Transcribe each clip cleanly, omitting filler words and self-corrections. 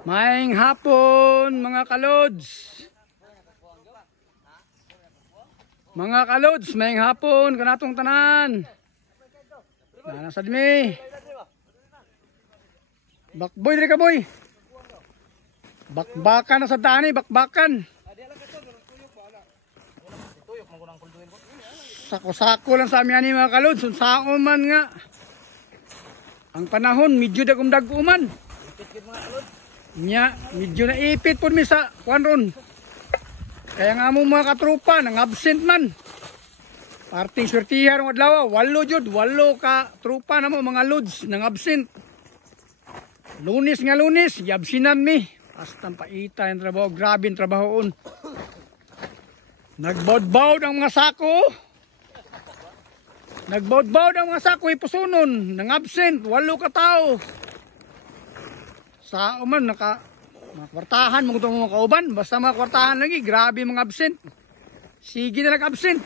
Maayong hapon mga kalods. Mga kalods, maayong hapon kanatong tanan. Nasa dimi. Bakboy diri ka boy. Bakbakan na sa daan bakbakan. Sako-sako lang sa amin mga kalods, unsaon man nga. Ang panahon medyo dagum-daguman. Nya, medyo na ipit po mi sa kuan ron. Kaya nga mo mga katropa nang absent man. Parting swertihan ng adlaw, 8 jud, 8 ka tropa na mo mga lods nang absent. Lunes nga lunes, yabsinan mi. Basta paita yung trabaho, grabe yung trabahoon. Nagbaud-baud ang mga sako. Nagbaud-baud ang mga sako, ipusunon, nang absent, 8 ka tao. Sa uman, mga kwartahan, mga itong mga kauban, basta mga kwartahan lagi, grabe mga absent. Sige na absent.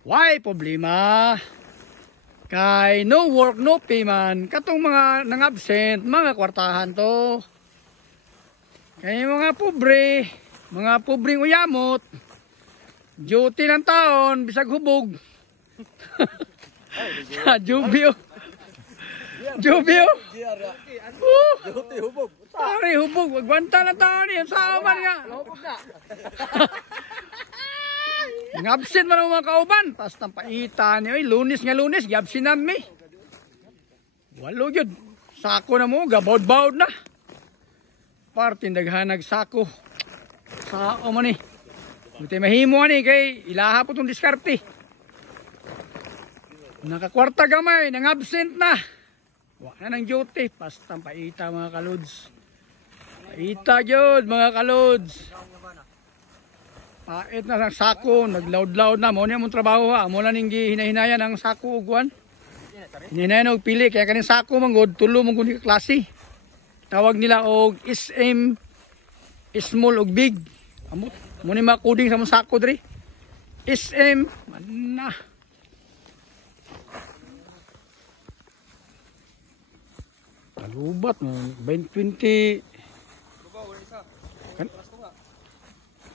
Why problema? Kay no work, no payment. Katong mga nang absent, mga kwartahan to. Kay mga pobreng uyamot, duty ng taon, bisag hubog. Sa Jubio. Jubio. Duty hubog. Pare hubog, magbanta na taon yan sa aman nga. Ngabsin man ang mga kauban, pas nang paita niyo, lunes nga lunes, gabsinan mi. 8 yun, sako na mo, gabaud-baud na. Parting daghanag sako. Sao man ni. Buti mahimo ni kay ilaha po itong diskarte. Nakakwarta gamay, nang absent na. Wala ng duty, pastang paita mga kalods. Paita yun mga kalods. Pait na ng sako, naglaud-laud na. Muna yung trabaho ha. Muna ning hinahinayan ang sako ugwan. Hinahinayan og pili, kaya kanin sako manggod, tulo manggod ka klase. Tawag nila og SM, small og big. Amot, muna yung mga coding sa mga sako diri. SM, mana. Kalubat, 20.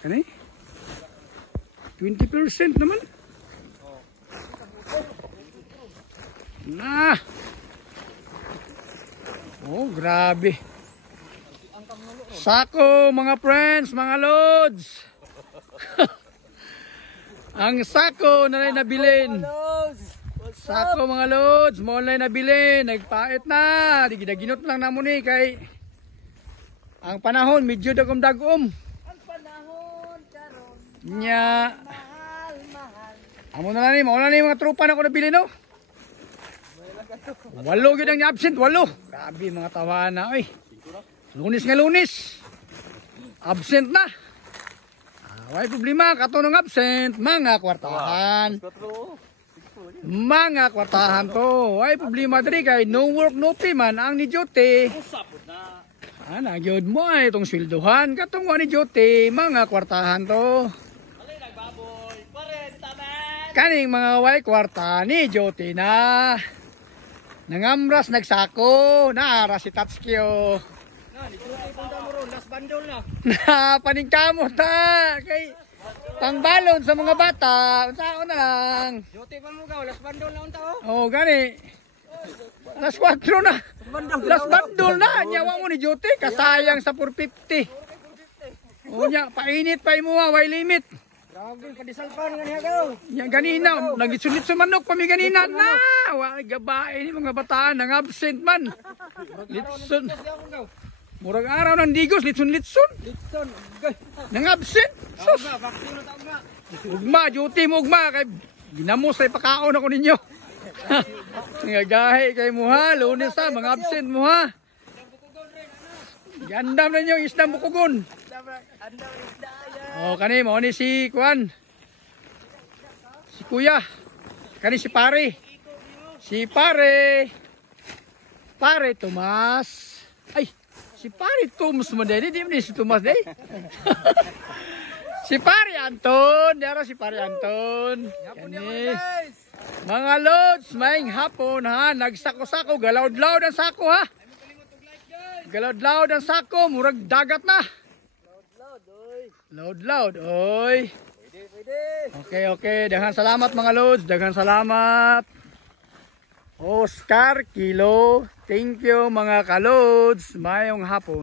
Kani? 20% naman. Nah. Oh, grabe. Sako, mga friends, mga lods. Ang sako na nabilin. Sako mga lods, mo na nabilin, nagpait na. Digidaginot lang namo ni kay ang panahon medyo dagom-dagom. Ang panahon karon. Nya. Amo na ni, mo na ni mga tropa na ko nabili no. 8 gyud ang absent, 8. Grabe mga tawana oy. Lunes nga lunes. Absent na. Way problema kato ng absent, mga kwartahan. Mga kwartahan to. Way problema diri kay no work no pay man ang ni duty. Ana gyud mo ay itong sweldohan katong wa ni duty, mga kwartahan to. Kaning mga way kwarta ni duty na. Nangamras nagsako, naara si Tatskyo. Last bundle na. Na paningkamot ta kay pangbalon sa mga bata. Unsaon na lang. Duty pa mo gaw, last bundle na unta Oh, gani. Alas 4 na. Last bundle na. Nyawa mo ni duty, kasayang sa 450. O nya, painit pa imo way limit. Grabe, padisalpan nga niya gaw. Nya ganina, nagitsunit sa manok pa mi ganina na. Wa gabae ni mga bataan nang absent man. Litson. Murag araw ng digos, litson-litson. Litson. Nang absent. Sus. Vaccine na taon nga. Ugma, duty mo ugma. Kay ginamos ay pakaon ako ninyo. Nga gahe kay mo ha. Lunes ha, mga absent mo ha. Gandam na nyo, isdang bukugon. O, kani mo ni si Kuan. Si Kuya. Kani si Pare. Si Pare. Pare Tomas. Ay, si Pare Tomas mo din. Hindi mo si Tomas din. Si Pare Anton. Dara si Pare Anton. Kani. Mga lods, maing hapon ha. Nagsako-sako, galawd-lawd ang sako ha. Galawd-lawd ang sako, murag dagat na. Load-load, oy. Pwede. Okay. Daghang salamat mga lods, daghang salamat. Oscar Kilo, thank you mga kalods. Mayong hapon.